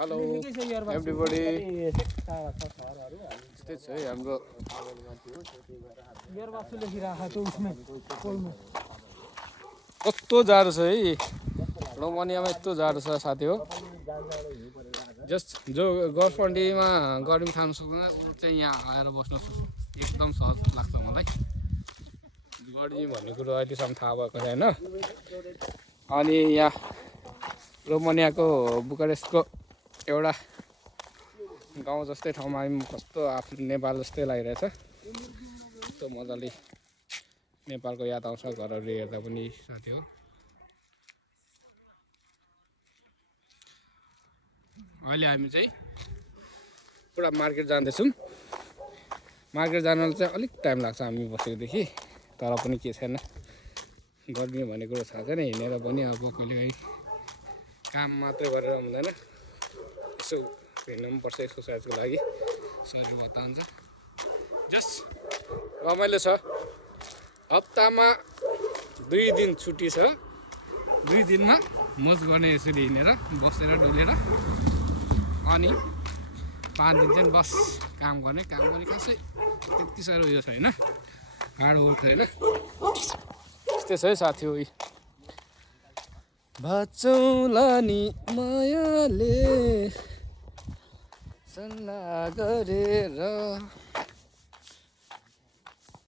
hello everybody यस्तै छ है हाम्रो कस्तो जाडो छ है रोमानियामा यस्तो जाडो छ साथी हो जस्ट जो गफन्डीमा गर्मी खानु सक्दैन ऊ चाहिँ यहाँ आएर बस्न एकदम सहज लाग्छ मलाई गर्मी भन्ने कुरो अहिलेसम्म थाहा भएको छैन अनि यहाँ रोमानियाको बुकारेस्टको एउटा गाउँ जस्तै ठाउँमा आयौँ कस्तो आफ्नो नेपाल जस्तै लागिरहेछ कस्तो मजाले नेपालको याद आउँछ घरहरू हेर्दा पनि साथी हो अहिले हामी चाहिँ पुरा मार्केट जाँदैछौँ मार्केट जानलाई चाहिँ अलिक टाइम लाग्छ हामी बसेकोदेखि तर पनि के छैन गर्मी भन्ने कुरो थाहा छैन हिँडेर पनि अब कहिलेकाहीँ काम मात्रै गरेर हुँदैन यसो हिँड्नु पनि पर्छ एक्सर्साइजको लागि शरीर भत्तान्छ जस्ट रमाइलो छ हप्तामा 2 दिन छुट्टी छ 2 दिनमा मौज गर्ने यसरी हिँडेर बसेर डुलेर अनि 5 दिन चाहिँ बस काम गर्ने खासै त्यति साह्रो उयो छैन हार्ड वर्क छैन त्यस्तै छ है साथी हो बाँचौँला नि मायाले सल्लाह गरेर